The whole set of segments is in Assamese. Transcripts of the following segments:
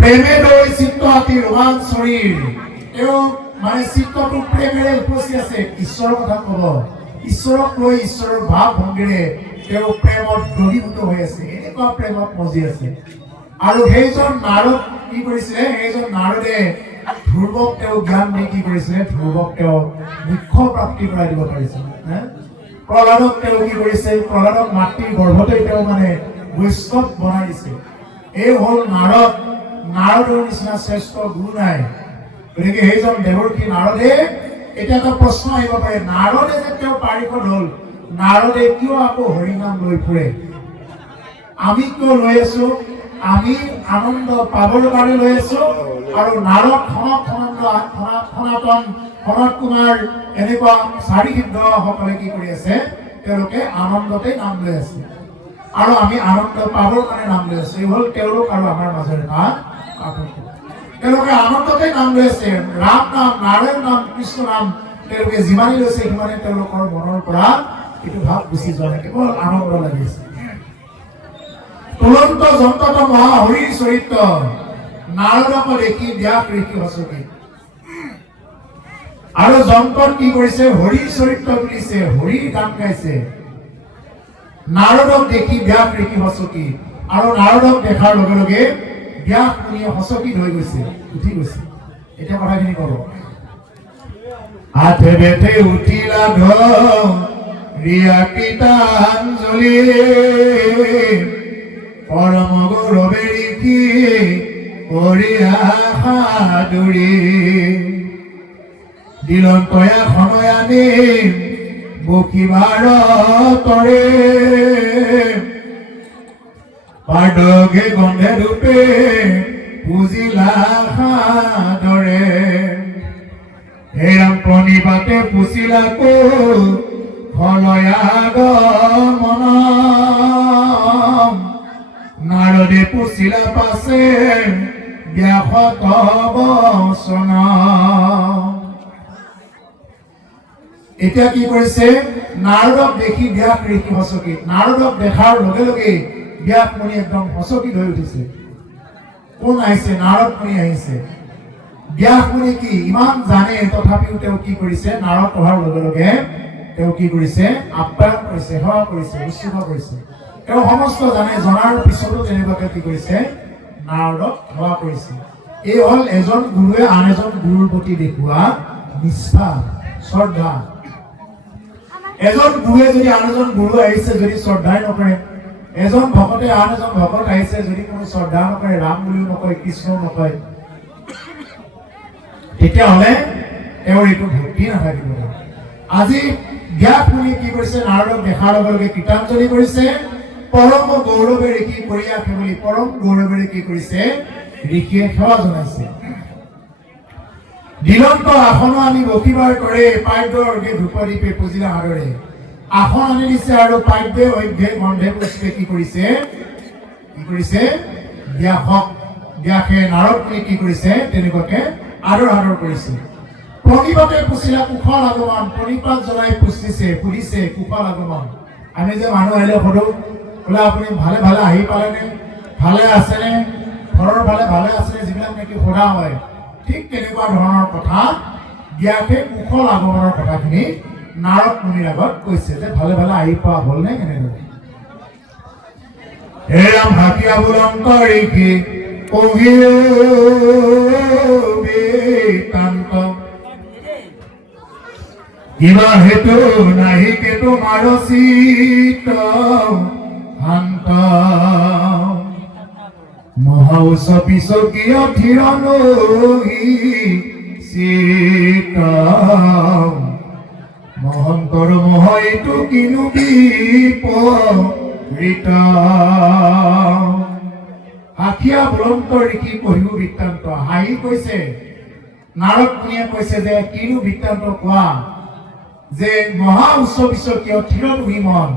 প্ৰেমে লৈ চিত্ত অতি ৰোমান শৰীৰ তেওঁ মানে চিত্তটো প্ৰেমেৰে উপচি আছে ঈশ্বৰৰ কথা ক'ব ঈশ্বৰক লৈ ঈশ্বৰৰ ভাৱ ভংগীৰে তেওঁ প্ৰেমত দ্ৰৱীভূত হৈ আছে এনেকুৱা প্ৰেমত মজি আছে আৰু সেইজন নাৰদ কি কৰিছিলে সেইজন নাৰদে ধ্ৰুৱক তেওঁ জ্ঞান দি কি কৰিছিলে ধ্ৰুৱক তেওঁ মুখ্য প্ৰাপ্তি কৰাই দিব পাৰিছিল প্ৰহ্লাদক তেওঁ কি কৰিছে প্ৰহ্লাদক মাতৃৰ গৰ্ভতে তেওঁ মানে বৈষ্ণৱ বনাই দিছে এই হ'ল নাৰদৰ নিচিনা শ্ৰেষ্ঠ গুৰু নাই গতিকে সেইজন দেৱৰ্ষী নাৰদে এটা এটা প্ৰশ্ন আহিব পাৰে নাৰদে যে তেওঁ পাৰিষদ হ'ল নাৰদে কিয় আকৌ হৰিনাম লৈ ফুৰে আমি কিয় লৈ আছো আমি আনন্দ পাবৰ কাৰণে লৈ আছো আৰু নাৰদ সনাতন সনত কুমাৰ এনেকুৱা চাৰি সিদ্ধসকলে কি কৰি আছে তেওঁলোকে আনন্দতে নাম লৈ আছে আৰু আমি আনন্দ পাবৰ কাৰণে নাম লৈ আছো এই হ'ল তেওঁলোক আৰু আমাৰ মাজৰ এটা পাৰ্থক্য তেওঁলোকে আনন্দতে নাম লৈ আছে ৰাম নাম নাৰায়ণ নাম কৃষ্ণ নাম তেওঁলোকে যিমানেই লৈছে সিমানে তেওঁলোকৰ মনৰ পৰা এইটো ভাৱ গুচি যোৱা নাই কেৱল আনন্দ লাগিছে তুলন্ত যন্ত্ৰত মহা হৰিৰ চৰিত্ৰ নাৰদক দেখি ব্যাস ঋষি হচকি আৰু যন্ত্ৰত কি কৰিছে হৰিৰ চৰিত্ৰ তুলিছে হৰিৰ গান গাইছে নাৰদক দেখি ব্যাস ঋষি হচকি আৰু নাৰদক দেখাৰ লগে লগে ব্যাস মুনিয়ে হচকি হৈ গৈছে উঠি গৈছে এতিয়া কথাখিনি কব হাতে বেঠে উঠিলা ৰিয়া কীৰ্তাঞ্জলি পৰম গৌৰৱে ঋষি কৰিয়া সাদুৰি দিলন্তয়া খনয়ানি বকিবাৰ তৰে পাৰ্দগে গন্ধে ৰূপে পুজিলা সাদৰে হেৰাম প্ৰণিপাতে পুচিলাকো খলয়াগ মন নাৰদে পুচিলা পাছে ব্যাসত বচন এতিয়া কি কৰিছে নাৰদক দেখি ব্যাস ঋষি হচকি নাৰদক দেখাৰ লগে লগে ব্যাস মুনি একদম হচকি হৈ উঠিছে কোন আহিছে নাৰদ মুনি আহিছে ব্যাস মুনি কি ইমান জানে তথাপিও তেওঁ কি কৰিছে নাৰদ অহাৰ লগে লগে তেওঁ কি কৰিছে আপ্যায়ন কৰিছে সেৱা কৰিছে শুশ্ৰূষা কৰিছে তেওঁ সমস্ত জানে জনাৰ পিছতো তেনেকুৱাকে কি কৰিছে নাৰদক সেৱা কৰিছে এই হ'ল এজন গুৰুৱে আন এজন গুৰুৰ প্ৰতি দেখুওৱা নিষ্ঠা শ্ৰদ্ধা এজন গুৰুৱে যদি আন এজন গুৰু আহিছে যদি শ্ৰদ্ধাই নকৰে এজন ভকতে আন এজন ভকত আহিছে যদি কোনো শ্ৰদ্ধা নকৰে ৰাম বুলিও নকয় কৃষ্ণও নকয় তেতিয়াহ'লে তেওঁৰ এইটো ভক্তি নাথাকিব আজি ব্যাস মুনিয়ে কি কৰিছে নাৰদক দেখাৰ লগে লগে কীৰ্তাঞ্জলি কৰিছে পৰম গৌৰৱে ঋষি কৰিয়া বুলি পৰম গৌৰৱেৰে কি কৰিছে ঋষিয়ে সেৱা জনাইছে দিলন্ত আসন আনি বকিবাৰ কৰে পাদ্যৰ্গে ধূপদীপে পুজিলা সাদৰে আসন আনি দিছে আৰু পাদ্যে অধ্যে গন্ধে পুষ্পে কি কৰিছে ব্যাসে নাৰদ মুনি কি কৰিছে তেনেকুৱাকে আদৰ কৰিছে প্ৰণিপাতে পুচিলা কুশল আগমন প্ৰণিপাত জনাই পুজিছে কুশল আগমন আমি যে মানুহ আহিলে সোধো বোলে আপুনি ভালে ভালে আহি পালেনে ভালে আছেনে ঘৰৰ ভালে আছেনে যিবিলাক নেকি সোধা হয় ঠিক তেনেকুৱা ধৰণৰ কথা ব্যাসে কুশল আগমনৰ কথাখিনি নাৰদ মুনিৰ আগত কৈছে যে ভালে আহি পোৱা হ'ল নে কেনেদৰে হে ৰাম হাকিয়া বুলন্ত ঋষি কহিতান্ত কিবা হেতু নাহি কেতু মাৰচিত শান্ত মহাউচ পিছকীয় থিৰনহি চিত মহন্তৰ মহইটো কিনো বিপৰীত হাকিয়া বুলন্ত ঋষি কহিব বৃত্তান্ত হাঁহি কৈছে নাৰদ মুনিয়ে কৈছে যে কিনো বৃত্তান্ত কোৱা যে মহা উচ্চ পিছকীয় থিৰনহি মন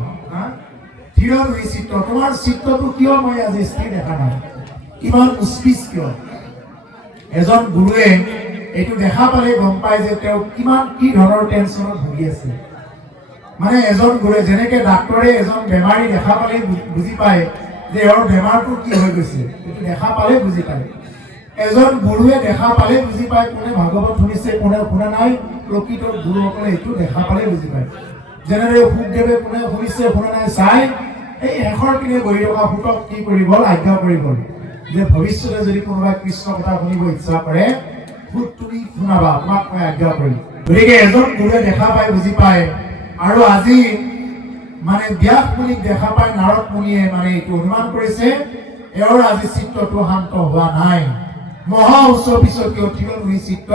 থিৰনহি চিত্ত তোমাৰ চিত্তটো কিয় মই আজি স্থিৰ দেখা নাই ইমান উস্পিচ কিয় এজন গুৰুৱে এইটো দেখা পালে গম পায় যে তেওঁ কিমান কি ধৰণৰ টেনচনত ভুগি আছে মানে এজন গুৰুৱে যেনেকে ডাক্তৰে এজন বেমাৰী দেখা পালে বুজি পায় যে এওঁৰ বেমাৰটো কি হৈ গৈছে এইটো দেখা পালে বুজি পায় এজন গুৰুৱে দেখা পালে বুজি পায় কোনে ভাগৱত শুনিছে কোনে শুনা নাই প্ৰকৃত গুৰুসকলে এইটো দেখা পালে বুজি পায় যেনেদৰে শুকদেৱে কোনে শুনিছে শুনা নাই চাই এই শেষৰ পিনে বহি থকা সুতক কি কৰিব আজ্ঞা কৰিব যে ভৱিষ্যতে যদি কোনোবাই কৃষ্ণ কথা শুনিব ইচ্ছা কৰে সুত তুমি শুনাবা তোমাক মই আজ্ঞা কৰিম গতিকে এজন গুৰুৱে দেখা পায় বুজি পায় আৰু আজি মানে ব্যাস মুনিক দেখা পায় নাৰদ মুনিয়ে মানে এইটো অনুমান কৰিছে এওঁৰ আজি চিত্তটো শান্ত হোৱা নাই মহা উচ্চ পিছতীয় থিৰনুহি চিত্ত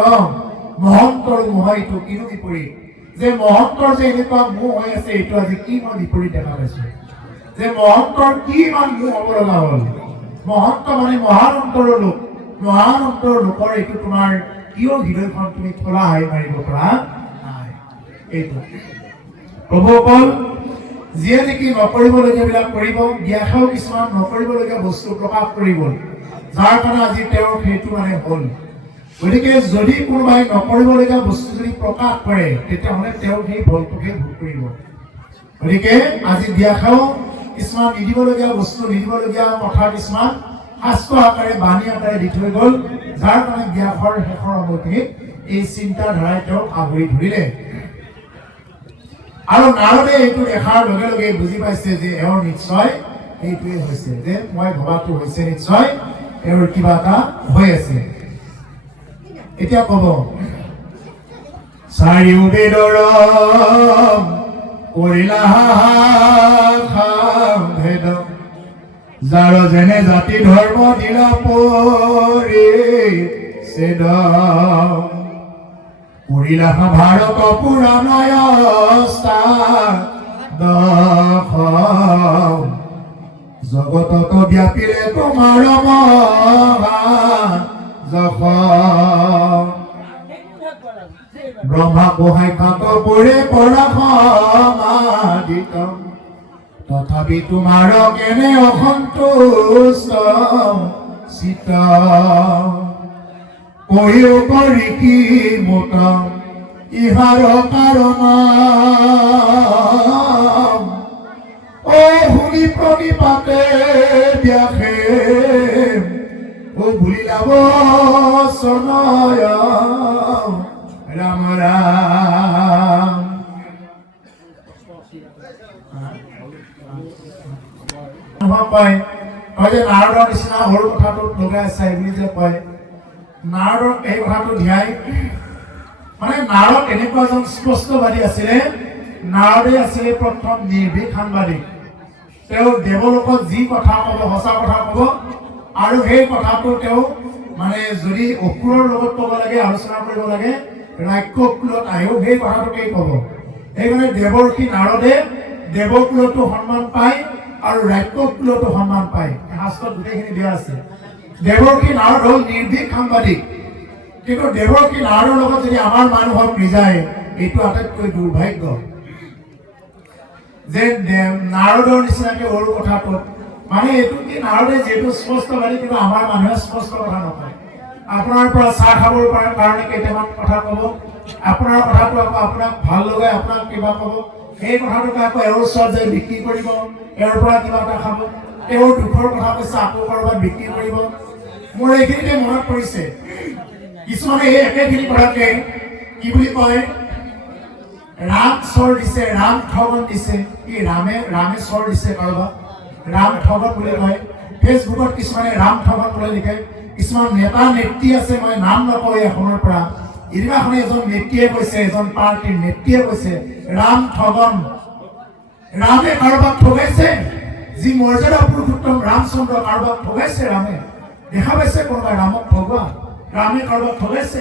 মহন্তৰ মোহ এইটো কিনো বিপৰীত যে মহন্তৰ যে এনেকুৱা মোহ হৈ আছে এইটো আজি কি মই বিপৰীত দেখা পাইছো যে মহন্তৰ কি ইমান মোহ হ'ব লগা হ'ল মহন্ত মানে মহানন্তৰৰ লোকৰ এইটো তোমাৰ কিয় হৃদয়খন তুমি খোলা হাই মাৰিব পৰা নাই এইটো প্ৰভুসকল যিয়ে নেকি নকৰিবলগীয়াবিলাক কৰিব ব্যাসেও কিছুমান নকৰিবলগীয়া বস্তু প্ৰকাশ কৰিব যাৰ কাৰণে আজি তেওঁৰ সেইটো মানে হ'ল গতিকে যদি কোনোবাই নকৰিবলগীয়া বস্তু যদি প্ৰকাশ কৰে তেতিয়াহ'লে তেওঁ সেই ফলটোকে ভোগ কৰিব গতিকে আজি ব্যাসেও কিছুমান নিদিবলগীয়া বস্তু নিদিবলগীয়া কথা কিছুমান শাস্ত্ৰ আকাৰে বাণী আকাৰে দি থৈ গ'ল যাৰ কাৰণে ব্যাসৰ শেষৰ সময়খিনিত এই চিন্তাধাৰাই তেওঁক আগুৰি ধৰিলে আৰু নাৰদে এইটো দেখাৰ লগে লগে বুজি পাইছে যে এওঁৰ নিশ্চয় এইটোৱে হৈছে যে মই ভবাটো হৈছে নিশ্চয় এওঁৰ কিবা এটা হৈ আছে এতিয়া ক'ব চাৰিও বেদৰ কৰিলা ভেদ যাৰ যেনে জাতি ধৰ্ম দিলা পৰিছেদ কৰিলা ভাৰত পুৰাণয় দশ জগতত ব্যাপিলে তোমাৰ যশ ব্ৰহ্মা গোহাঁই কাক পৰে পৰাদিত তথাপি তোমাৰ কেনে অসন্তুষ্ট চিত কহিও কৰি কি মোত ইহাৰ কাৰণ ও শুনি প্ৰণিপাতে ব্যাসে ও ভুলি যাব চনয় ৰাম ৰাম কয় যে নাৰদৰ নিচিনা সৰু কথাটোত লগাই আছে বুলি যে কয় নাৰদৰ এই কথাটো ধ্যাই মানে নাৰদ এনেকুৱা এজন স্পষ্টবাদী আছিলে নাৰদে আছিলে প্ৰথম নিৰ্ভীক সাংবাদিক তেওঁ দেৱলোকত যি কথা ক'ব সঁচা কথা ক'ব আৰু সেই কথাটো তেওঁ মানে যদি অসুৰৰ লগত ক'ব লাগে আলোচনা কৰিব লাগে ৰাক্ষসকুলত আহিও সেই কথাটোকেই ক'ব সেইকাৰণে দেৱৰ্ষি নাৰদে দেৱকুলতো সন্মান পায় আৰু ৰাক্ষসকুলতো সন্মান পায় শাস্ত্ৰত গোটেইখিনি দিয়া আছে দেৱৰ্ষি নাৰদ হ'ল নিৰ্ভীক সাংবাদিক কিন্তু দেৱৰ্ষি নাৰদৰ লগত যদি আমাৰ মানুহক নিজায় এইটো আটাইতকৈ দুৰ্ভাগ্য যে নাৰদৰ নিচিনাকে সৰু কথাটোত মানে এইটো কি নাৰদে যিহেতু স্পষ্টবাদী কিন্তু আমাৰ মানুহে স্পষ্ট কথা নকয় আপোনাৰ পৰা চাহ খাবৰ কাৰণে কেইটামান কথা ক'ব আপোনাৰ কথাটো আকৌ আপোনাক ভাল লগাই আপোনাক কিবা ক'ব সেই কথাটোকে আকৌ এওঁৰ ওচৰত যাই বিক্ৰী কৰিব এওঁৰ পৰা কিবা এটা খাব তেওঁৰ দুখৰ কথা কৈছে আকৌ ক'ৰবাত বিক্ৰী কৰিব মোৰ এইখিনিতে মনত পৰিছে কিছুমানে এই একেখিনি কথাকে কি বুলি কয় ৰাম চৰ দিছে ৰাম ঠগন দিছে কি ৰামে চৰ দিছে কাৰোবাক ৰাম ঠগন বুলি কয় ফেচবুকত কিছুমানে ৰাম ঠগন বুলি লিখে কিছুমান নেতা নেত্ৰী আছে মই নাম নকওঁ এখনৰ পৰা ইদিনাখনে এজন নেত্ৰীয়ে কৈছে এজন পাৰ্টীৰ নেত্ৰীয়ে কৈছে ৰাম ঠগন ৰামে কাৰোবাক ঠগাইছে যি মৰ্যাদা পুৰুষোত্তম ৰামচন্দ্ৰ কাৰোবাক ঠগাইছে ৰামে দেখা পাইছে কোনোবাই ৰামক ঠগোৱা ৰামে কাৰোবাক ঠগাইছে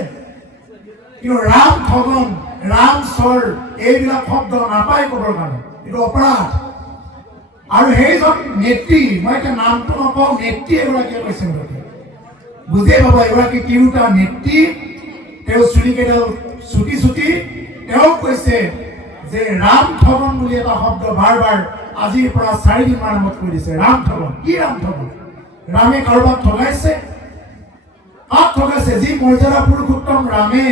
কিন্তু ৰাম ঠগন ৰাম চৰ এইবিলাক শব্দ নাপায় ক'বৰ কাৰণে এইটো অপৰাধ আৰু সেইজন নেত্ৰী মই এতিয়া নামটো নকওঁ নেত্ৰী এগৰাকীয়ে কৈছে মোকে বুজিয়ে পাব এগৰাকী তিৰোতা নেত্ৰী তেওঁ চুলিকেইডাল চুটি তেওঁ কৈছে যে ৰাম ঠগন বুলি এটা শব্দ বাৰ বাৰ আজিৰ পৰা 4 দিন মান আগত কৈ দিছে ৰাম ঠগন কি ৰাম ঠগন ৰামে কাৰোবাক ঠগাইছে কাক ঠগাইছে যি মৰ্যাদা পুৰুষোত্তম ৰামে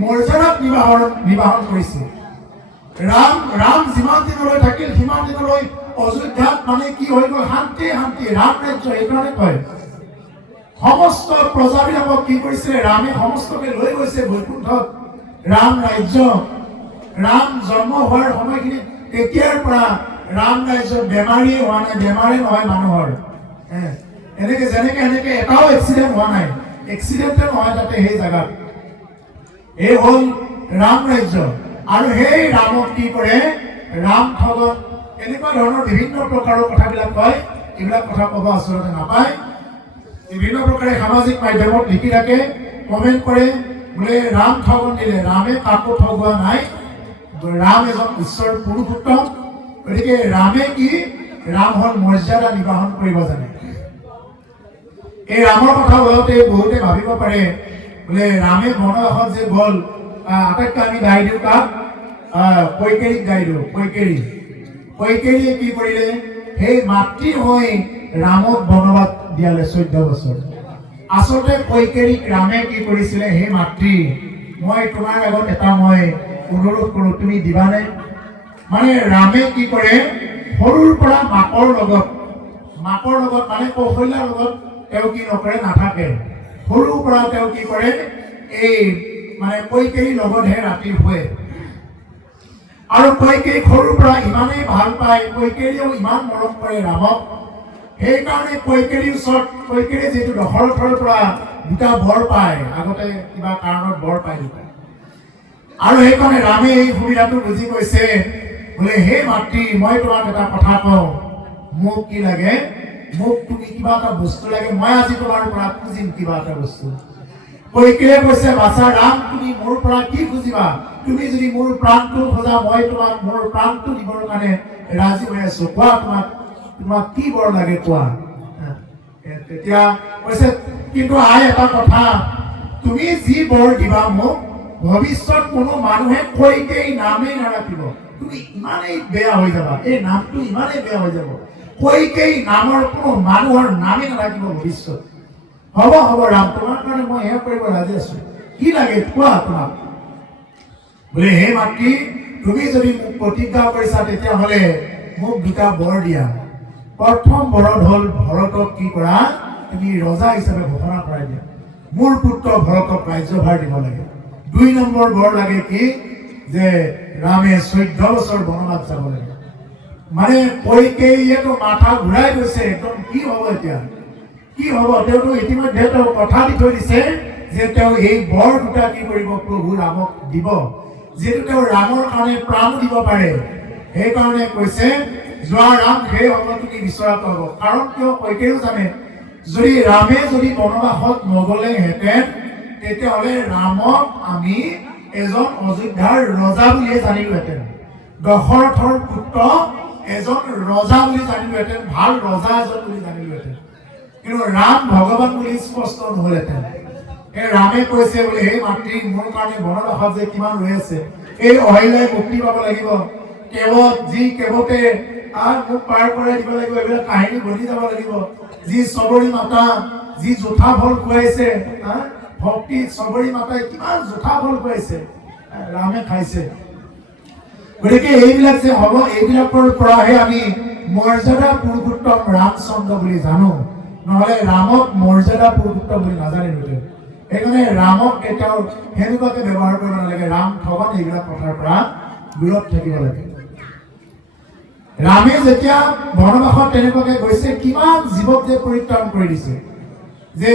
মৰ্যাদাত নিবাহন কৰিছে ৰাম যিমান দিনলৈ থাকিল সিমান দিনলৈ অযোধ্যাত মানে কি হৈ গ'ল শান্তি ৰাম ৰাজ্য এইকাৰণে কয় সমস্ত প্ৰজাবিলাকক কি কৰিছে ৰামে সমস্তকে লৈ গৈছে বৈকুণ্ঠত ৰাম ৰাজ্য ৰাম জন্ম হোৱাৰ সময়খিনি তেতিয়াৰ পৰা ৰাম ৰাজ্য বেমাৰীয়ে হোৱা নাই বেমাৰে নহয় মানুহৰ এনেকে যেনেকে এনেকে এটাও এক্সিডেণ্ট হোৱা নাই এক্সিডেণ্টে নহয় তাতে সেই জাগাত এই হ'ল ৰাম ৰাজ্য আৰু সেই ৰামক কি কৰে ৰাম ঠগন এনেকুৱা ধৰণৰ বিভিন্ন প্ৰকাৰৰ কথাবিলাক কয় এইবিলাক কথা ক'ব আচলতে নাপায় বিভিন্ন প্ৰকাৰে সামাজিক মাধ্যমত লিখি থাকে কমেণ্ট কৰে বোলে ৰাম ঠগন দিলে ৰামে কাকো ঠগোৱা নাই ৰাম এজন ঈশ্বৰ পুৰুষোত্তম গতিকে ৰামে কি ৰাম হ'ল মৰ্যাদা নিৰ্বাহন কৰিব জানে এই ৰামৰ কথা ওলাওঁতে বহুতে ভাবিব পাৰে বোলে ৰামে বনবাসত যে গ'ল আটাইতকৈ আমি গাই দিওঁ কাক কৈকেৰীক গাই দিওঁ কৈকেৰীয়ে কি কৰিলে সেই মাতৃ হৈ ৰামক বনবাস দিয়ালে 14 বছৰ আচলতে কৈকেৰীক ৰামে কি কৰিছিলে সেই মাতৃ মই তোমাৰ আগত এটা মই অনুৰোধ কৰোঁ তুমি দিবানে মানে ৰামে কি কৰে সৰুৰ পৰা মাকৰ লগত মানে কৌশল্যাৰ লগত তেওঁ কি নকৰে নাথাকে সৰুৰ পৰা তেওঁ কি কৰে এই মানে কৈকেৰীৰ লগতহে ৰাতি শুৱে আৰু কৈকেৰী সৰুৰ পৰা ইমানেই ভাল পায় কৈকেৰীয়েও ইমান মৰম কৰে ৰামক সেইকাৰণে কৈকেৰীৰ ওচৰত কৈকেৰীয়ে যিটো দশৰথৰ পৰা দুটা বৰ পায় আগতে কিবা কাৰণত বৰ পায় দুটা আৰু সেইকাৰণে ৰামে এই সুবিধাটো বুজি কৈছে বোলে হে মাতৃ মই তোমাক এটা কথা কওঁ মোক কি লাগে মোক তুমি কিবা এটা বস্তু লাগে মই আজি তোমাৰ পৰা খুজিম কিবা এটা বস্তু কৈকেৰীয়ে কৈছে বাছা ৰাম তুমি মোৰ পৰা কি খুজিবা তুমি যদি মোৰ প্ৰাণটো খোজা মই তোমাক মোৰ প্ৰাণটো দিবৰ কাৰণে ৰাজি হৈ আছো কোৱা তোমাক কি বৰ লাগে কোৱা তেতিয়া কৈছে কিন্তু আই এটা কথা তুমি যি বৰ দিবা মোক ভৱিষ্যত কোনো মানুহে কৈকেয়ী নামেই নাৰাখিব তুমি ইমানেই বেয়া হৈ যাবা এই নামটো ইমানেই বেয়া হৈ যাব কৈকেয়ী নামৰ কোনো মানুহৰ নামেই নাৰাখিব ভৱিষ্যত হ'ব ৰাম তোমাৰ কাৰণে মই এয়া কৰিব ৰাজি আছো কি লাগে কোৱা তোমাক বোলে হে মাতৃ তুমি যদি মোক প্ৰতিজ্ঞা কৰিছা তেতিয়াহ'লে মোক দুটা বৰ দিয়া প্ৰথম বৰত হ'ল ভৰতক কি কৰা তুমি ৰজা হিচাপে ঘোষণা কৰাই দিয়া মোৰ পুত্ৰ ভৰতক ৰাজ্যভাৰ দিব লাগে 2 নম্বৰ বৰ লাগে কি যে ৰামে 14 বছৰ বনবাস যাব লাগে মানে কৈকেয়ীয়েতো মাথা ঘূৰাই গৈছে একদম কি হ'ব এতিয়া কি হ'ব তেওঁতো ইতিমধ্যে তেওঁ কথা দি থৈ দিছে যে তেওঁ এই বৰ দুটা কি কৰিব প্ৰভু ৰামক দিব যিটো তেওঁ ৰামৰ কাৰণে প্ৰাণ দিব পাৰে সেইকাৰণে কৈছে যোৱা ৰাম সেই হ'ব তুমি বিচৰাটো হ'ব কাৰণ কিয় কৈকেয়ীও জানে যদি ৰামে যদি বনবাসত নগ'লেহেঁতেন তেতিয়াহ'লে ৰামক আমি এজন অযোধ্যাৰ ৰজা বুলিয়ে জানিলোহেঁতেন দশৰথৰ পুত্ৰ এজন ৰজা বুলি জানিলোহেঁতেন ভাল ৰজা এজন বুলি জানিলোহেঁতেন কিন্তু ৰাম ভগৱান বুলি স্পষ্ট নহ'লহেঁতেন এই ৰামে কৈছে বোলে হে মাতৃ মোৰ কাৰণে বনবাসত যে কিমান ৰৈ আছে এই অহিলাই মুক্তি পাব লাগিব কেৱতে মোক পাৰ কৰাই দিব লাগিব এইবিলাক কাহিনী বনি যাব লাগিব যি চবৰী মাতা যি জোঠা ফল খুৱাইছে ভক্তি চবৰী মাতাই কিমান জোঠা ফল খুৱাইছে ৰামে খাইছে গতিকে এইবিলাক যে হ'ব এইবিলাকৰ পৰাহে আমি মৰ্যাদা পুৰুষোত্তম ৰামচন্দ্ৰ বুলি জানো নহ'লে ৰামক মৰ্যাদা পুৰুষোত্তম বুলি নাজানিলোহেঁতেন সেইকাৰণে ৰামক কেতিয়াও সেনেকুৱাকে ব্যৱহাৰ কৰিব নালাগে ৰাম ঠগন এইবিলাক কথাৰ পৰা বিৰত থাকিব লাগে ৰামে যেতিয়া বনবাসত তেনেকুৱাকে গৈছে কিমান জীৱক যে পৰিত্ৰাণ কৰি দিছে যে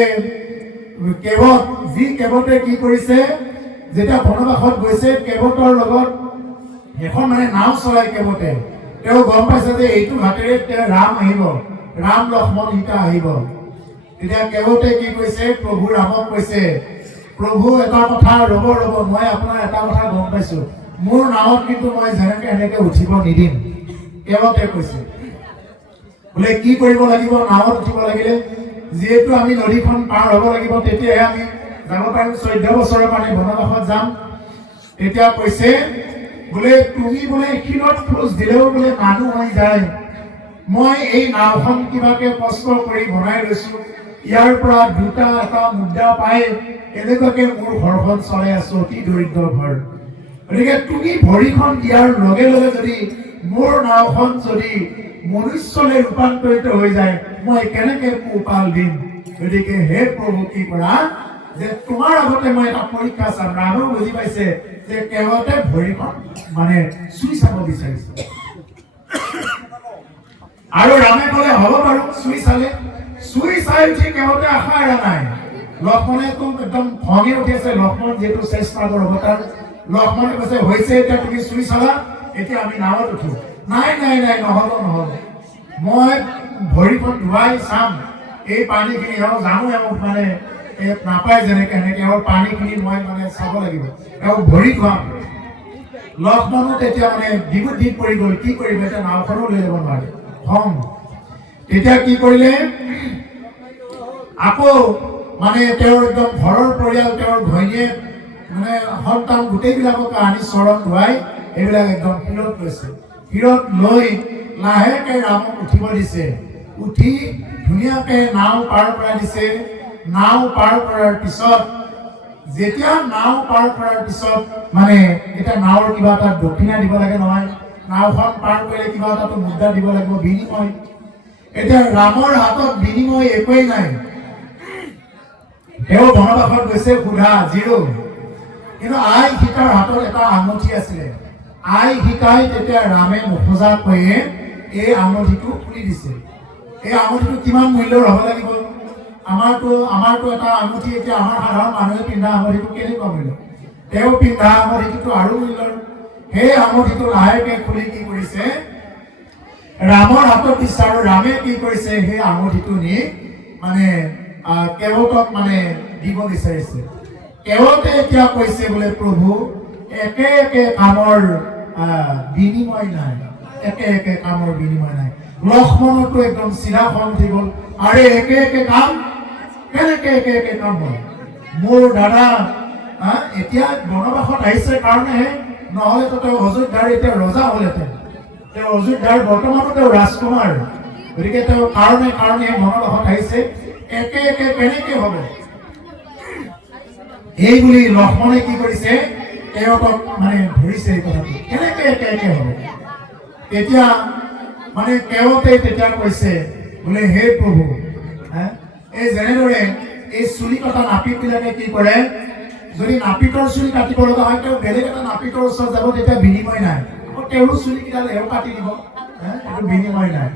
কেৱতে কি কৰিছে যেতিয়া বনবাসত গৈছে কেৱতৰ লগত এখন মানে নাও চলাই কেৱতে তেওঁ গম পাইছে যে এইটো ঘাটেৰে ৰাম আহিব ৰাম লক্ষ্মণ সীতা আহিব তেতিয়া কেৱতে কি কৈছে প্ৰভু ৰামক কৈছে প্ৰভু এটা কথা ৰ'ব মই আপোনাৰ এটা কথা গম পাইছো মোৰ নাৱত কিন্তু মই যেনেকে এনেকে উঠিব নিদিম কেৱতে কৈছে বোলে কি কৰিব লাগিব নাৱত উঠিব লাগিলে যিহেতু আমি নদীখন পাৰ হ'ব লাগিব তেতিয়াহে আমি যাব পাৰিম 14 বছৰৰ কাৰণে বনবাসত যাম তেতিয়া কৈছে বোলে তুমি বোলে শিলত খোজ দিলেও বোলে মানুহ হৈ যায় মই এই নাওখন কিবাকে কষ্ট কৰি বনাই লৈছো ইয়াৰ পৰা দুটা এটা মুদ্ৰা পাই এনেকুৱাকে মোৰ ঘৰখন চলাই আছো অতি দৰিদ্ৰ ঘৰ গতিকে তুমি ভৰিখন দিয়াৰ লগে লগে যদি মোৰ নাওখন যদি মনুষ্যলৈ ৰূপান্তৰিত হৈ যায় মই কেনেকে পোহপাল দিম গতিকে হে প্ৰভু কি কৰা যে তোমাৰ আগতে মই এটা পৰীক্ষা চাম ৰামেও বুজি পাইছে যে কেৱতে ভৰিখন মানে চুই চাব বিচাৰিছে আৰু ৰামে ক'লে হ'ব বাৰু চুই চাই উঠি কেৱতে আশা এৰা নাই লক্ষ্মণে একদম খঙে উঠি আছে লক্ষ্মণ যিহেতু শ্ৰেষ্ঠৰ অৱতাৰ লক্ষ্মণে কৈছে হৈছে এতিয়া তুমি চুই চালা এতিয়া আমি নাৱত উঠো নাই নহ'ব মই ভৰিখন ধুৱাই চাম এই পানীখিনি জানো এওঁ মানে নাপায় যেনেকে সেনেকে এওঁৰ পানীখিনি মই মানে চাব লাগিব এওঁ ভৰি ধুৱাম লক্ষ্মণো তেতিয়া মানে বিপদীত পৰি গ'ল কি কৰিব এতিয়া নাওখনো লৈ যাব নোৱাৰে খং তেতিয়া কি কৰিলে আকৌ মানে তেওঁৰ একদম ঘৰৰ পৰিয়াল তেওঁৰ ঘৈণীয়েক মানে সন্তান গোটেইবিলাকক আনি চৰণ ধুৱাই এইবিলাক একদম শিৰত লৈছে শিৰত লৈ লাহেকে ৰামক উঠিব দিছে উঠি ধুনীয়াকে নাও পাৰ কৰাই দিছে নাও পাৰ কৰাৰ পিছত যেতিয়া নাও পাৰ কৰাৰ পিছত মানে এটা নাওৰ কিবা এটা দক্ষিণা দিব লাগে নহয় নাওখন পাৰ কৰিলে কিবা এটা মুদ্ৰা দিব লাগিব বিনিময় এতিয়া ৰামৰ হাতত বিনিময় একোৱেই নাই তেওঁ বনবাসত গৈছে সুধা জিৰো কিন্তু আই সীতাৰ হাতত এটা আঙুঠি আছিলে আই সীতাই তেতিয়া ৰামে নোখোজাকৈয়ে এই আঙুঠিটো খুলি দিছে এই আঙুঠিটো কিমান মূল্যৰ হ'ব লাগিব আমাৰতো এটা আঙুঠি এতিয়া আমাৰ সাধাৰণ মানুহে পিন্ধা আঙুঠিটো কেনেকুৱা মূল্য তেওঁ পিন্ধা আঙুঠিটো আৰু মূল্যৰ সেই আঙুঠিটো লাহেকে খুলি কি কৰিছে ৰামৰ হাতত দিছে আৰু ৰামে কি কৰিছে সেই আঙুঠিটো নি মানে কেৱটক মানে দিব বিচাৰিছে কেৱতে এতিয়া কৈছে বোলে প্ৰভু একে কামৰ বিনিময় নাই একে কামৰ বিনিময় নাই লক্ষ্মণতো একদম চিধা খং উঠি গ'ল আৰে একে কাম কেনেকে একে কাম হয় মোৰ দাদা এতিয়া বনবাসত আহিছে কাৰণেহে নহ'লেতো তেওঁ অযোধ্যাৰ এতিয়া ৰজা হ'লহেঁতেন তেওঁ অযোধ্যাৰ বৰ্তমানো তেওঁ ৰাজকুমাৰ গতিকে তেওঁ কাৰণে বনবাসত আহিছে একে কেনেকে হ'ব এই বুলি লক্ষ্মণে কি কৰিছে তেওঁক মানে ধৰিছে এই কথাটো কেনেকে একে হ'ব তেতিয়া মানে কেৱতে তেতিয়া কৈছে বোলে হে প্ৰভু এই যেনেদৰে এই চুলি কটা নাপিতবিলাকে কি কৰে যদি নাপিতৰ চুলি কাটিব লগা হয় তেওঁ বেলেগ এটা নাপিতৰ ওচৰত যাব তেতিয়া বিনিময় নাই আকৌ তেওঁৰো চুলি কেইডাল এওঁ কাটি দিব এইটো বিনিময় নাই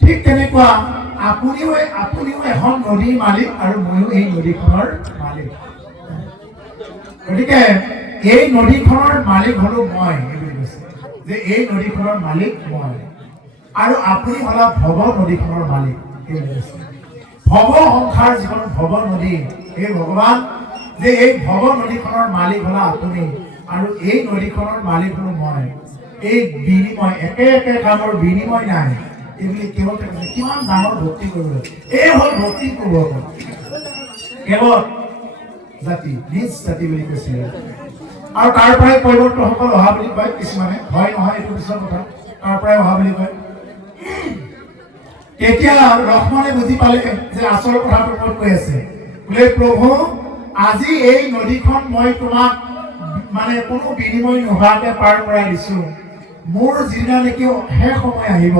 ঠিক তেনেকুৱা আপুনিও এখন নদীৰ মালিক আৰু ময়ো এই নদীখনৰ মালিক গতিকে এই নদীখনৰ মালিক হলো মই বুলি কৈছে যে এই নদীখনৰ মালিক মই আৰু আপুনি হলা ভৱ নদীখনৰ মালিক ভৱ সংসাৰ যিখন ভৱ নদী এই ভগৱান যে এই ভৱ নদীখনৰ মালিক হলা আপুনি আৰু এই নদীখনৰ মালিক হলো মই এই বিনিময় একে কামৰ বিনিময় নাই এই বুলি কেৱল কিমান ডাঙৰ ভক্তি কৰিব এই হ'ল ভক্তি পূৰ্বক কেৱল জাতি নিজ জাতি বুলি কৈছিলে আৰু তাৰ পৰাই পৰিৱৰ্তনসকল অহা বুলি কয় কিছুমানে হয় নহয় এইটো পিছৰ কথা তাৰ পৰাই অহা বুলি কয় তেতিয়া লক্ষ্মণে বুজি পালে যে আচল কথাটো ক'ত কৈ আছে বোলে প্ৰভু আজি এই নদীখন মই তোমাক মানে কোনো বিনিময় নোহোৱাকে পাৰ কৰাই দিছো মোৰ যিদিনা নেকি শেষ সময় আহিব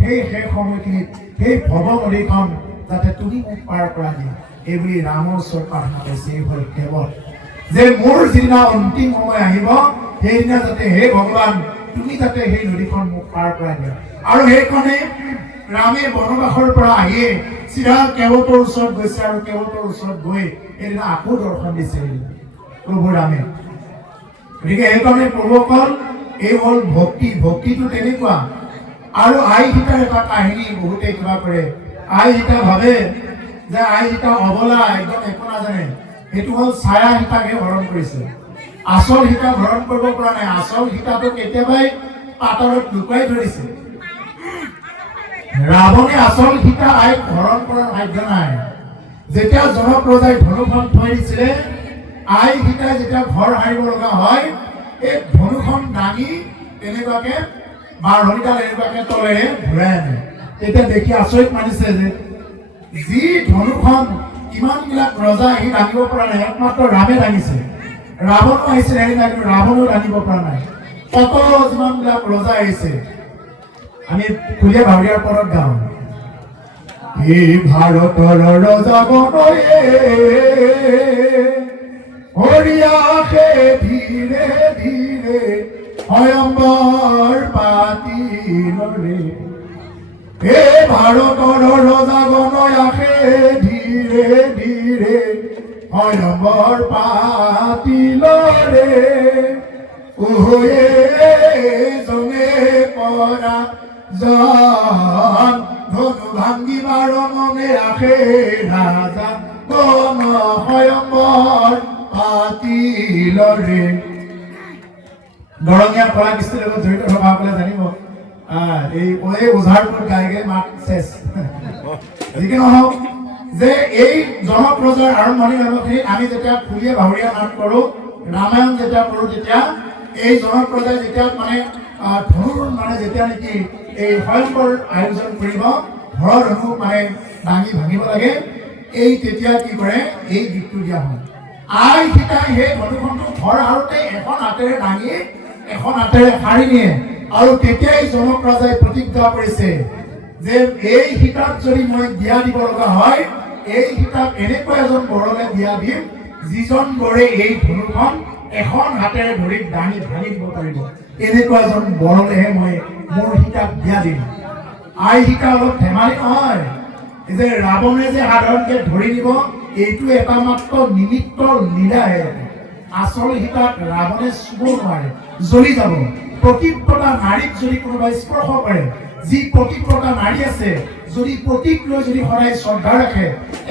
সেই সময়খিনিত সেই ভৱ নদীখন যাতে তুমি মোক পাৰ কৰাই দিয়া এই বুলি ৰামৰ ওচৰত প্ৰাৰ্থনা কৰিছে এই হ'ল কেৱল যে মোৰ যিদিনা অন্তিম সময় আহিব সেইদিনা যাতে হে ভগৱান তুমি যাতে সেই নদীখন মোক পাৰ কৰাই দিয়া আৰু সেইখনে ৰামে বনবাসৰ পৰা আহিয়ে চিধা কেৱটৰ ওচৰত গৈছে আৰু কেৱটৰ ওচৰত গৈ সেইদিনা আকৌ দৰ্শন দিছে প্ৰভু ৰামে গতিকে সেইকাৰণে প্ৰভুসকল এই হ'ল ভক্তিটো তেনেকুৱা আৰু আই সীতাৰ এটা কাহিনী বহুতে কিবা কৰে আই সীতা ভাবে যে আই সীতা অবলা একদম একো নাজানে সেইটো হ'ল ছায়া সীতাকে হৰণ কৰিছে আচল সীতা হৰণ কৰিব পৰা নাই আচল সীতাটো কেতিয়াবাই পাতলত লুকাই ধৰিছে ৰাৱণে আচল সীতা আইক হৰণ কৰাৰ সাধ্য নাই যেতিয়া জনক ৰজাই ধনুখন থৈ দিছিলে আই সীতাই যেতিয়া ঘৰ হাৰিব লগা হয় এই ধনুখন দাঙি তেনেকুৱাকে বাঢ়নিডাল এনেকুৱাকে তলেৰে ঘূৰাই আনে তেতিয়া দেখি আচৰিত মানিছে যে যি ধনুখন ইমানবিলাক ৰজা আহি দাঙিব পৰা নাই একমাত্ৰ ৰামে দাঙিছে ৰাৱণো আহিছে কিন্তু ৰাৱণো দাঙিব পৰা নাই কত যিমানবিলাক ৰজা আহিছে আমি খুলীয়া ভাৱৰীয়াৰ পৰত গাওঁ এই ভাৰতৰ ৰজাগণয়ে হৰিয়াকে ধীৰে ধীৰে স্বয়ম্বৰ পাতিলৰে এই ভাৰতৰ ৰজাগণয়াকে ধীৰে ধীৰে স্বয়ম্বৰ পাতিলৰে ওহে জনে পৰা জন ধনু ভাঙিবাৰ মনে ৰাখে ৰাজা গণ স্বয়ম্বৰ পাতিলৰে দৰঙীয়া পৰা কৃষ্ণৰ লগত জড়িত থকাসকলে জানিব এই ওঝাৰপুৰ গায়কে মাত চেচ যিকি নহওক যে এই জনপ্ৰজাৰ আৰম্ভণি মানুহখিনিত আমি যেতিয়া ফুলীয়া ভাৱৰীয়া নাট কৰোঁ ৰামায়ণ যেতিয়া কৰোঁ তেতিয়া এই জনপ্ৰজাই যেতিয়া মানে ধনুৰ মানে যেতিয়া নেকি এই স্বয়ম্বৰ আয়োজন কৰিব ঘৰৰ ধনু মানে দাঙি ভাঙিব লাগে এই তেতিয়া কি কৰে এই গীতটো দিয়া হয় আই সীতাই সেই ধনুখনটো ঘৰ আহোঁতে এখন হাতেৰে দাঙি এখন হাতেৰে সাৰি নিয়ে আৰু তেতিয়াই জনপ্ৰজাই প্ৰতিজ্ঞা কৰিছে যে এই সীতাক যদি মই দিয়া দিব লগা হয় এই সীতাক এনেকুৱা এজন বৰলে দিয়া দিম যিজন বৰে এই ধনুখন এখন হাতেৰে ধৰি দাঙি ভাঙি দিব পাৰিব এনেকুৱা এজন বৰলেহে মই মোৰ সীতাক দিয়া দিম আই সীতা অলপ ধেমালি নহয় যে ৰাৱণে যে সাধাৰণতে ধৰি নিব এইটো এটা মাত্ৰ নিমিত্ত লীলাহে আচল সীতাক ৰাৱণে চুব নোৱাৰে জ্বলি যাব প্ৰতিপ্ৰতা নাৰীক যদি কোনোবাই স্পৰ্শ কৰে যি প্ৰতিপ্ৰতা নাৰী আছে যদি প্ৰতিক লৈ যদি সদায় শ্ৰদ্ধা ৰাখে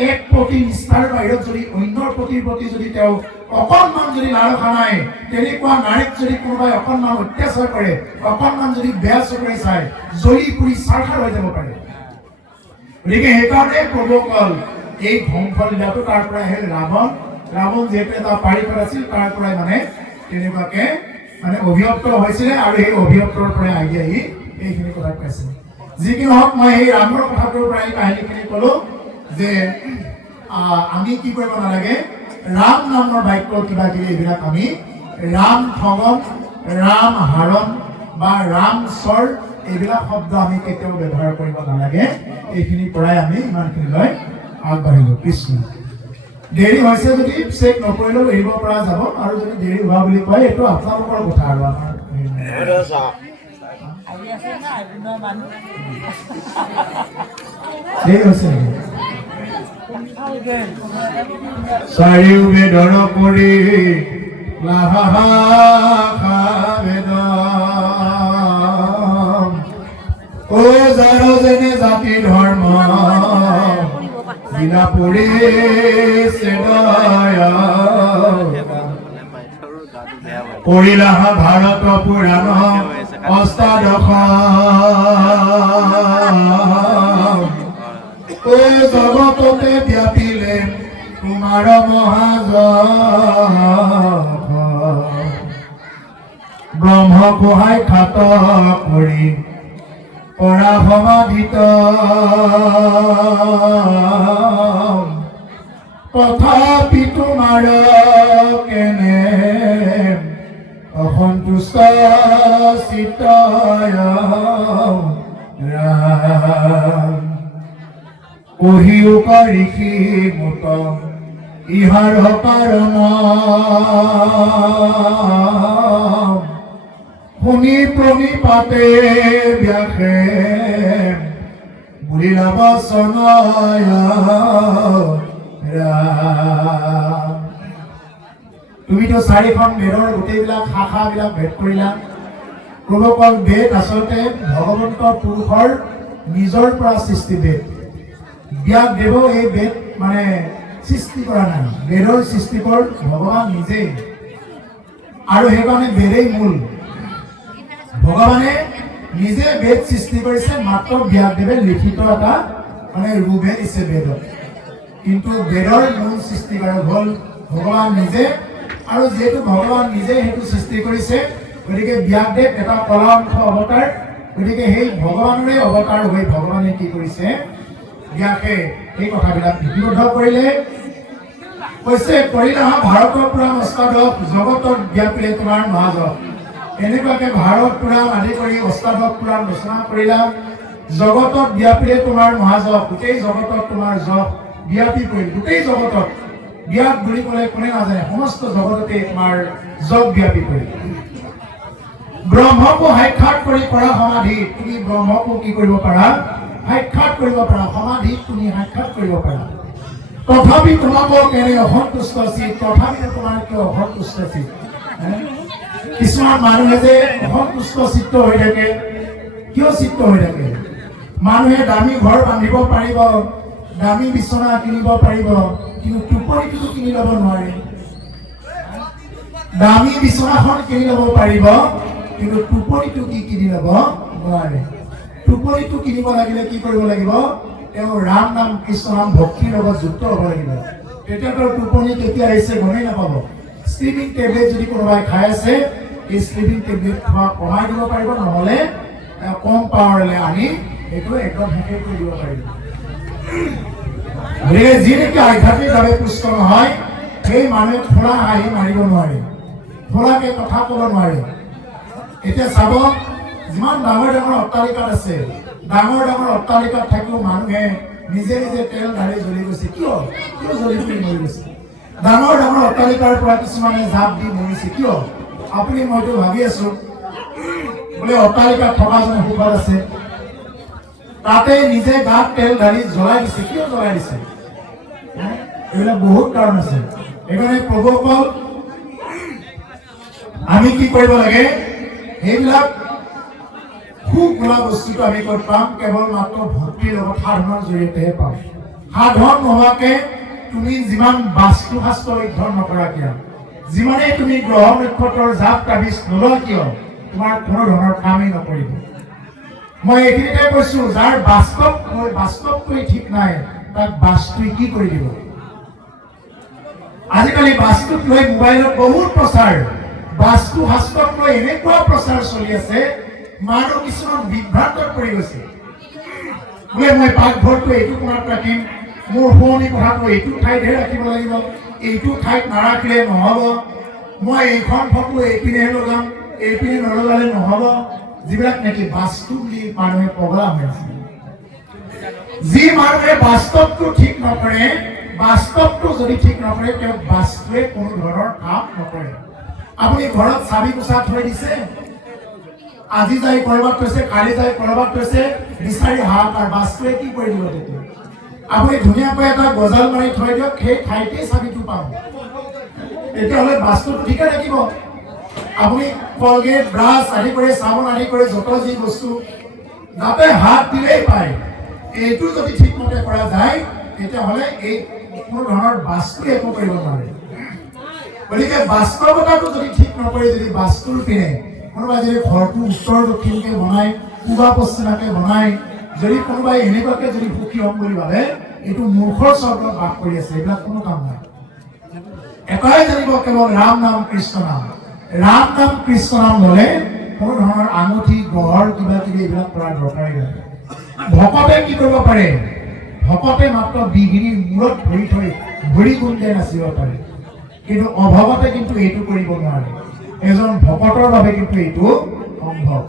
এক প্ৰতি নিষ্ঠাৰ বাহিৰত যদি অন্যৰ প্ৰতিৰ প্ৰতি যদি তেওঁ অকণমান যদি নাৰখা নাই তেনেকুৱা নাৰীক যদি কোনোবাই অকণমান অত্যাচাৰ কৰে অকণমান যদি বেয়া চকুৰে চায় জ্বলি পুৰি চাৰখাৰ হৈ যাব পাৰে গতিকে সেইকাৰণে প্ৰভুসকল এই ধ্বংস লীলাটো তাৰ পৰা আহিল ৰাৱণ যিহেতু এটা পাৰিকৰ আছিল তাৰ পৰাই মানে তেনেকুৱাকে মানে অভিযুক্ত হৈছিলে আৰু এই অভিযুক্তৰ পৰা আহি এইখিনি কথা কৈছিল যি কি নহওক মই এই ৰামৰ কথাটোৰ পৰা এই কাহিনীখিনি ক'লো যে আমি কি কৰিব নালাগে ৰাম নামৰ বাক্য কিবা কিবি এইবিলাক আমি ৰাম ঠগন ৰাম হাৰণ বা ৰাম স্বৰ এইবিলাক শব্দ আমি কেতিয়াও ব্যৱহাৰ কৰিব নালাগে এইখিনিৰ পৰাই আমি ইমানখিনিলৈ আগবাঢ়িলো কৃষ্ণ দেৰি হৈছে যদি চেক নকৰিলেও এৰিব পৰা যাব আৰু যদি দেৰি হোৱা বুলি কয় এইটো আপোনালোকৰ কথা আৰু আমাৰ দেৰি হৈছে চাৰিও বেদৰ কৰি ও যাৰ যেনে জাতি ধৰ্ম বিনা পৰিছে পৰিলা ভাৰত পুৰাণ অষ্টাদশ ও জগততে ব্যাপিলে তোমাৰ মহাজ ব্ৰহ্ম সহায় খাত কৰি পৰা সমাধিত তথাপি তোমাৰ কেনে অসন্তুষ্ট চিত্ত কহিও ঋষি মুত ইহাৰ কাৰণ শুনি প্ৰণিপাতে ব্যাসে বুলিলা বচন তুমিতো চাৰিখন বেদৰ গোটেইবিলাক শাখাবিলাক ভেদ কৰিলা প্ৰভুসকল বেদ আচলতে ভগৱন্ত পুৰুষৰ নিজৰ পৰা সৃষ্টি বেদ ব্যাসদেৱ এই বেদ মানে সৃষ্টি কৰা নাই বেদৰ সৃষ্টিকৰ ভগৱান নিজেই আৰু সেইকাৰণে বেদেই মূল ভগৱানে নিজে বেদ সৃষ্টি কৰিছে মাত্ৰ ব্যাসদেৱে লিখিত এটা মানে ৰূপে দিছে বেদত কিন্তু বেদৰ মূল সৃষ্টিকাৰক হ'ল ভগৱান নিজে আৰু যেহেতু ভগৱান নিজে সেইটো সৃষ্টি কৰিছে গতিকে ব্যাসদেৱ এটা কলা অংশ অৱতাৰ গতিকে সেই ভগৱানৰে অৱতাৰ হৈ ভগৱানে কি কৰিছে ব্যাসে এই কথাবিলাক লিপিবদ্ধ কৰিলে কৈছে কৰিলা ভাৰতৰ পুৰাণ অষ্টাদশ জগতত ব্যাপিলে তোমাৰ মহাজ এনেকুৱাকে ভাৰত পুৰাণ আদি কৰি অষ্টাদশ পুৰাণ ৰচনা কৰিলা জগতত ব্যাপিলে তোমাৰ মহাজগ, গোটেই জগতত তোমাৰ জগ ব্যাপি পৰিল, গোটেই জগতত ব্যাপ বুলি ক'লে কোনে নাজানে, সমস্ত জগততে তোমাৰ জগ ব্যাপি পৰিল। ব্ৰহ্মকো সাক্ষাৎ কৰি কৰা সমাধি, তুমি ব্ৰহ্মকো কি কৰিব পাৰা, সাক্ষাৎ কৰিব পাৰা, সমাধিত তুমি সাক্ষাৎ কৰিব পাৰা। তথাপি তোমাকো কেনে অসন্তুষ্ট আছিল, তথাপি তোমাৰ কিয় অসন্তুষ্ট আছিল? কিছুমান মানুহে যে অসন্তুষ্ট চিত্ত হৈ থাকে, কিয় চিত্ত হৈ থাকে? মানুহে দামী ঘৰ বান্ধিব পাৰিব, দামী বিচনা কিনিব পাৰিব, কিন্তু টোপনিটো কিনি ল'ব নোৱাৰে। দামী বিচনাখন কিনি ল'ব পাৰিব, কিন্তু টোপনিটো কি কিনি ল'ব নোৱাৰে। টোপনিটো কিনিব লাগিলে কি কৰিব লাগিব? তেওঁ ৰাম নাম কৃষ্ণ নাম ভক্তিৰ লগত যুক্ত হ'ব লাগিব, তেতিয়া তেওঁৰ টোপনি কেতিয়া আহিছে গমেই নাপাব। স্লিপিং টেবলেট যদি কোনোবাই খাই আছে, এই স্লিপিং টেবলেট খোৱা কমাই দিব পাৰিব, নহ'লে কম পাৱাৰলৈ আনি এইটো একদম শেষ কৰি দিব পাৰিব। গতিকে যি নেকি আধ্যাত্মিকভাৱে পুষ্ট নহয়, সেই মানুহে খোলা আহি মাৰিব নোৱাৰে, খোলাকে কথা ক'ব নোৱাৰে। এতিয়া চাব, যিমান ডাঙৰ ডাঙৰ অট্টালিকাত আছে, ডাঙৰ ডাঙৰ অট্টালিকাত থাকিও মানুহে নিজে নিজে তেল ঢালি জ্বলি গৈছে। কিয় কিয় জ্বলি ফুৰি মৰি গৈছে? ডাঙৰ ডাঙৰ অট্টালিকাৰ পৰা কিছুমানে জাপ দি মৰিছে। কিয়? আপুনি মইতো ভাবি আছো বোলে অট্টালিকাত থকাজনে সুখত আছে, তাতে নিজে গাত তেল ঢালি জ্বলাই দিছে। কিয় জ্বলাই দিছে? এইবিলাক বহুত কাৰণ আছে। সেইকাৰণে প্ৰভুসকল, আমি কি কৰিব লাগে? সেইবিলাক সুখ বোলা বস্তুটো আমি ক'ত পাম? কেৱল মাত্ৰ ভক্তিৰ লগত সাধনাৰ জৰিয়তেহে পাম। সাধন নোহোৱাকে তুমি যিমান বাস্তু শাস্ত্ৰ অধ্যয়ন নকৰা কিয়, যিমানেই তুমি গ্ৰহ নক্ষত্ৰৰ জাপ তাবিজ নোলোৱা কিয়, তোমাৰ কোনো ধৰণৰ কামেই নকৰিব। মই এইখিনিতে কৈছো, যাৰ বাস্তৱটোৱে ঠিক নাই, তাক বাস্তুৱে কি কৰি দিব? আজিকালি বাস্তুক লৈ মোবাইলত বহুত প্ৰচাৰ, বাস্তু শাস্ত্ৰক লৈ এনেকুৱা প্ৰচাৰ চলি আছে, মানুহ কিছুমান বিভ্ৰান্তত পৰি গৈছে। বোলে মই পাকঘৰটো এইটো কোণাত ৰাখিম, মোৰ শুৱনি কোঠাটো এইটো ঠাইতহে ৰাখিব লাগিব, এইটো ঠাইত নাৰাখিলে নহ'ব, মই এইখন ফটো এইপিনেহে লগাম, এইপিনে নলগালে নহ'ব। যিবিলাক নেকি বাস্তু বুলি মানুহে পগলা হৈ আছে। যি মানুহে বাস্তৱটো ঠিক নকৰে, বাস্তৱটো যদি ঠিক নকৰে, তেওঁক বাস্তুৱে কোনো ধৰণৰ কাম নকৰে। আপুনি ঘৰত চাবি কোচা থৈ দিছে, আজি যাই কৰবাত থৈছে, কালি যাই কৰবাত থৈছে, বিচাৰি হাহাকাৰ, বাস্তুৱে কি কৰি দিব তেতিয়া? আপুনি ধুনীয়াকৈ এটা গজাল মাৰি থৈ দিয়ক, সেই ঠাইতেই চাবিটো পাব, তেতিয়াহ'লে বাস্তুটো ঠিকে থাকিব। আপুনি কলগেট, ব্ৰাছ আদি কৰি, চাবোন আদি কৰি যত যি বস্তু যাতে হাত দিলেই পায়, এইটো যদি ঠিকমতে কৰা যায়, তেতিয়াহ'লে এই কোনো ধৰণৰ বাস্তুৱে একো কৰিব নোৱাৰে। গতিকে বাস্তৱতাটো যদি ঠিক নকৰি, যদি বাস্তুৰ পিনে কোনোবাই যদি ঘৰটো উত্তৰ দক্ষিণকে বনাই, পূবা পশ্চিমাকে বনাই, যদি কোনোবাই এনেকুৱাকে যদি সুখী হ'ম বুলি ভাবে, এইটো মূৰ্খৰ স্বৰ্গত বাস কৰি আছে। এইবিলাক কোনো কাম নাই। এটাই জানিব, কেৱল ৰাম নাম কৃষ্ণ নাম, ৰাম নাম কৃষ্ণ নাম ল'লে কোনো ধৰণৰ আঙুঠি গহৰ কিবা কিবি এইবিলাক কৰাৰ দৰকাৰী নাই। ভকতে কি কৰিব পাৰে? ভকতে মাত্ৰ বিঘিনি মূৰত ভৰি থৈ ভৰি গুণে নাচিব পাৰে, কিন্তু অভকতে কিন্তু এইটো কৰিব নোৱাৰে। এজন ভকতৰ বাবে কিন্তু এইটো সম্ভৱ।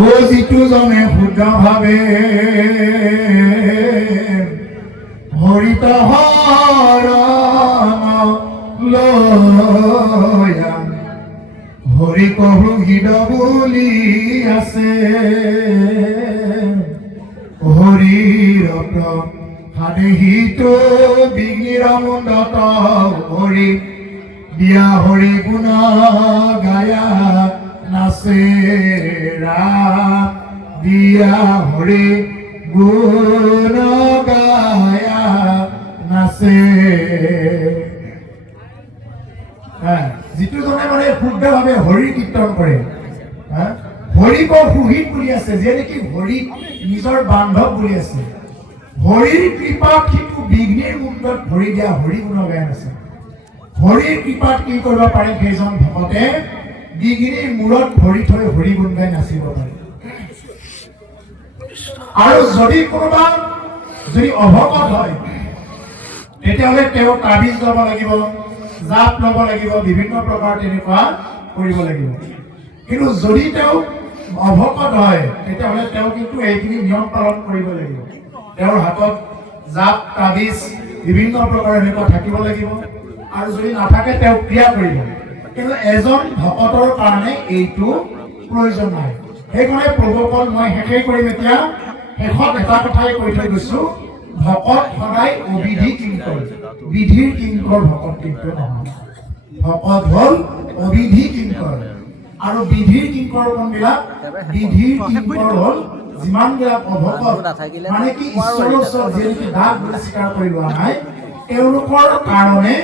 ও যিটো জনে শুদ্ধ ভাৱে হৰিত হৰণ লয়া, হৰি কহু হৃদ বুলি আছে, হৰি ৰত্ন সাদেহিত বিঘিৰ মুণ্ডত, হৰি দিয়া হৰি গুণ গায়া নাচে, ৰাম দিয়া হৰি গুণ গায়া নাচে। যিটো জনে মানে শুদ্ধভাৱে হৰি কীৰ্তন কৰে, হৰিক সুহিত বুলি আছে, যে নেকি হৰিক নিজৰ বান্ধৱ বুলি আছে, হৰিৰ কৃপাত সিটো বিঘ্নিৰ মুণ্ডত ভৰি দিয়া হৰি গুণ গায়ন আছে। হৰিৰ কৃপাত কি কৰিব পাৰে? সেইজন ভকতে বিঘ্নিৰ মূৰত ভৰি থৈ হৰি গুণ গাই নাচিব পাৰে। আৰু যদি কোনোবা যদি অভকত হয়, তেতিয়াহ'লে তেওঁ তাবিজ ল'ব লাগিব, জাপ ল'ব লাগিব, বিভিন্ন প্ৰকাৰ তেনেকুৱা কৰিব লাগিব। কিন্তু যদি তেওঁ অভকত হয় তেতিয়াহ'লে তেওঁ কিন্তু এইখিনি নিয়ম পালন কৰিব লাগিব তেওঁৰ হাতত জাপ তাবিজ বিভিন্ন প্ৰকাৰৰ এনেকুৱা থাকিব লাগিব আৰু যদি নাথাকে তেওঁ ক্ৰিয়া কৰিব কিন্তু এজন ভকতৰ কাৰণে এইটো প্ৰয়োজন নাই সেইকাৰণে প্ৰভুসকল মই শেষেই কৰিম এতিয়া শেষত এটা কথাই কৈ থৈ গৈছো ভকত সদায় অবিধি কিংকৰ বিধিৰ কিংকৰ ভকত কিন্তু নহয় ভকত হ'ল অবিধি কিংকৰ আৰু বিধিৰ কিংকৰ কোনবিলাক বিধিৰ কিংকৰ হ'ল যিমানবিলাক অভকত মানে কি ঈশ্বৰৰ ওচৰত যিহেতু দাগ বুলি স্বীকাৰ কৰি লোৱা নাই তেওঁলোকৰ কাৰণে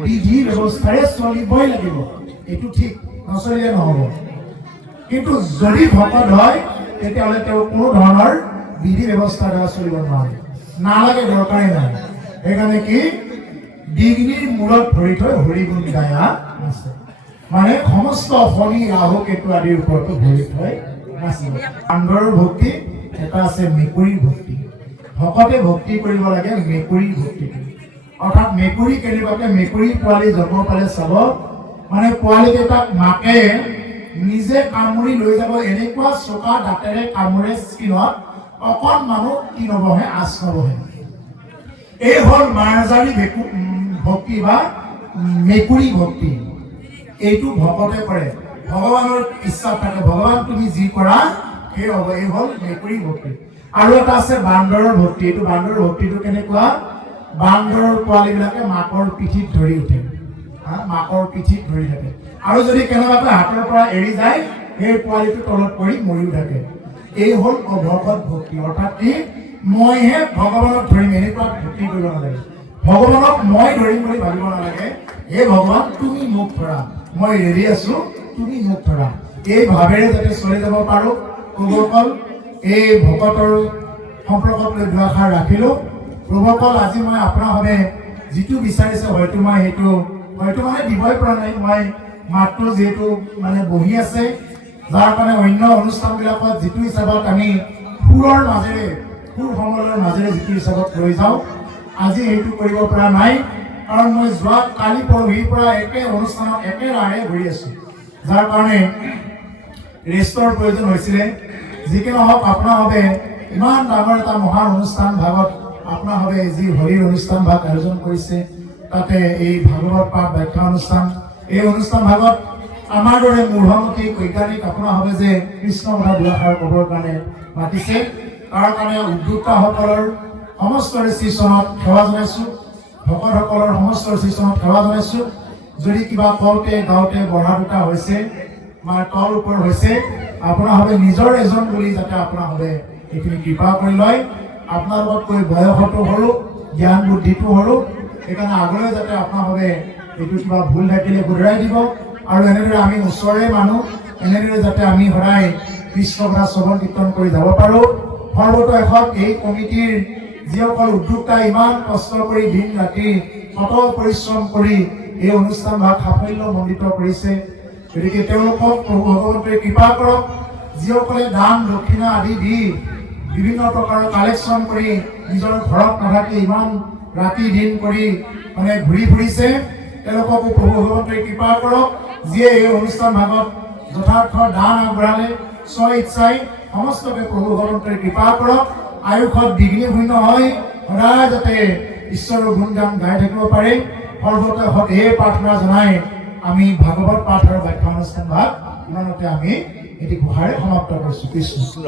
বিধি ব্যৱস্থাৰে চলিবই লাগিব এইটো ঠিক নচলিলে নহ'ব কিন্তু যদি ভকত হয় তেতিয়াহ'লে তেওঁ কোনো ধৰণৰ বিধি ব্যৱস্থা দ্বাৰা চলিব নোৱাৰে নালাগে দৰকাৰেই নাই সেইকাৰণে কি ডিগ্ৰীৰ মূৰত ভৰি থৈ হৰি গুণ গায়া আছে মানে সমস্ত শনি ৰাহু কেতু আদিৰ ওপৰতো ভৰি থৈ নাচিব বান্দৰৰ ভক্তি এটা আছে মেকুৰীৰ ভক্তি ভকতে ভক্তি কৰিব লাগে মেকুৰীৰ ভক্তি অৰ্থাৎ মেকুৰী কেনেবাকে মেকুৰী পোৱালি জন্ম পালে চাব মানে পোৱালিকেইটাক মাকে নিজে কামুৰি লৈ যাব এনেকুৱা চোকা দাঁতেৰে কামুৰে স্কিনত অকণ মানুহ কি নবহে আঁচ নবহে এই হ'ল মাৰ্জাৰী ভক্তি বা মেকুৰী ভক্তি এইটো ভকতে কৰে ভগৱানৰ ইচ্ছা থাকে ভগৱান তুমি যি কৰা সেই হ'ব এই হ'ল মেকুৰী ভক্তি আৰু এটা আছে বান্দৰৰ ভক্তি এইটো বান্দৰৰ ভক্তিটো কেনেকুৱা বান্দৰৰ পোৱালিবিলাকে মাকৰ পিঠিত ধৰি উঠে মাকৰ পিঠিত ধৰি থাকে আৰু যদি কেনেবাকৈ হাতৰ পৰা এৰি যায় সেই পোৱালিটো তলত পৰি মৰিও থাকে এই হ'ল অভকত ভক্তি অৰ্থাৎ কি মইহে ভগৱানক ধৰিম এনেকুৱা ভক্তি কৰিব নালাগে ভগৱানক মই ধৰিম বুলি ভাবিব নালাগে হে ভগৱান তুমি মোক ধৰা মই ৰেডি আছো তুমি মোক ধৰা এই ভাৱেৰে যাতে চলি যাব পাৰো প্ৰভুসকল এই ভকতৰ সম্পৰ্কত লৈ দুআষাৰ ৰাখিলো প্ৰভুসকল আজি মই আপোনাৰভাৱে যিটো বিচাৰিছে হয়তো মই সেইটো হয়তো মানে দিবই পৰা নাই মই মাত্ৰ যিহেতু মানে বহি আছে যাৰ কাৰণে অন্য অনুষ্ঠানবিলাকত যিটো হিচাপত আমি সুৰৰ মাজেৰে সুৰ সমলৰ মাজেৰে যিটো হিচাপত লৈ যাওঁ আজি সেইটো কৰিব পৰা নাই কাৰণ মই যোৱা কালি পৰহিৰ পৰা একে অনুষ্ঠানত একে ৰাহে ঘূৰি আছো যাৰ কাৰণে ৰেষ্টৰ প্ৰয়োজন হৈছিলে যিকি নহওক আপোনাৰভাৱে ইমান ডাঙৰ এটা মহান অনুষ্ঠান ভাগত আপোনাৰভাৱে যি হৰিৰ অনুষ্ঠান ভাগ আয়োজন কৰিছে তাতে এই ভাগৱত পাঠ ব্যাখ্যা অনুষ্ঠান এই অনুষ্ঠান ভাগত আমাৰ দৰে মূঢ়মতী বৈজ্ঞানিক আপোনাৰভাৱে যে কৃষ্ণ কথা দুআষাৰ ক'বৰ কাৰণে মাতিছে তাৰ কাৰণে উদ্যোক্তাসকলৰ সমস্ত ৰেজিষ্ট্ৰেশ্যনত সেৱা জনাইছোঁ ভকতসকলৰ সমস্ত ৰেজিষ্ট্ৰেশ্যনত সেৱা জনাইছোঁ যদি কিবা কওঁতে গাওঁতে বঢ়া দুটা হৈছে বা তল ওপৰ হৈছে আপোনাৰভাৱে নিজৰ এজন বুলি যাতে আপোনাৰভাৱে এইখিনি কৃপা কৰি লয় আপোনালোকতকৈ বয়সতো সৰু জ্ঞান বুদ্ধিটো সৰু সেইকাৰণে আগলৈ যাতে আপোনাৰভাৱে এইটো কিবা ভুল থাকিলে শুধৰাই দিব আৰু এনেদৰে আমি ওচৰৰে মানুহ এনেদৰে যাতে আমি সদায় কৃষ্ণ কথা শ্ৰৱণ কীৰ্তন কৰি যাব পাৰোঁ সৰ্বতোশেষত এই কমিটিৰ যিসকল উদ্যোক্তা ইমান কষ্ট কৰি দিন ৰাতি কঠোৰ পৰিশ্ৰম কৰি এই অনুষ্ঠান ভাগ সাফল্যমণ্ডিত কৰিছে গতিকে তেওঁলোকক প্ৰভু ভগৱন্তই কৃপা কৰক যিসকলে দান দক্ষিণা আদি দি বিভিন্ন প্ৰকাৰৰ কালেকশ্যন কৰি নিজৰ ঘৰত নাথাকি ইমান ৰাতি দিন কৰি মানে ঘূৰি ফুৰিছে তেওঁলোককো প্ৰভু ভগৱন্তই কৃপা কৰক যিয়ে এই অনুষ্ঠান ভাগত যথাৰ্থ দান আগবঢ়ালে স্ব ইচ্ছাই সমস্তকে প্ৰভু ভগৱন্তই কৃপা কৰক আয়ুষত বিঘ্নি শূন্য হয় সদায় যাতে ঈশ্বৰৰ গুণগান গাই থাকিব পাৰে সৰ্বতোশেষত এই প্ৰাৰ্থনা জনাই আমি ভাগৱত পাঠ আৰু ব্যাখ্যা অনুষ্ঠান ভাগ ইমানতে আমি এটি গুহাৰে সমাপ্ত কৰিছোঁ কৃষ্ণ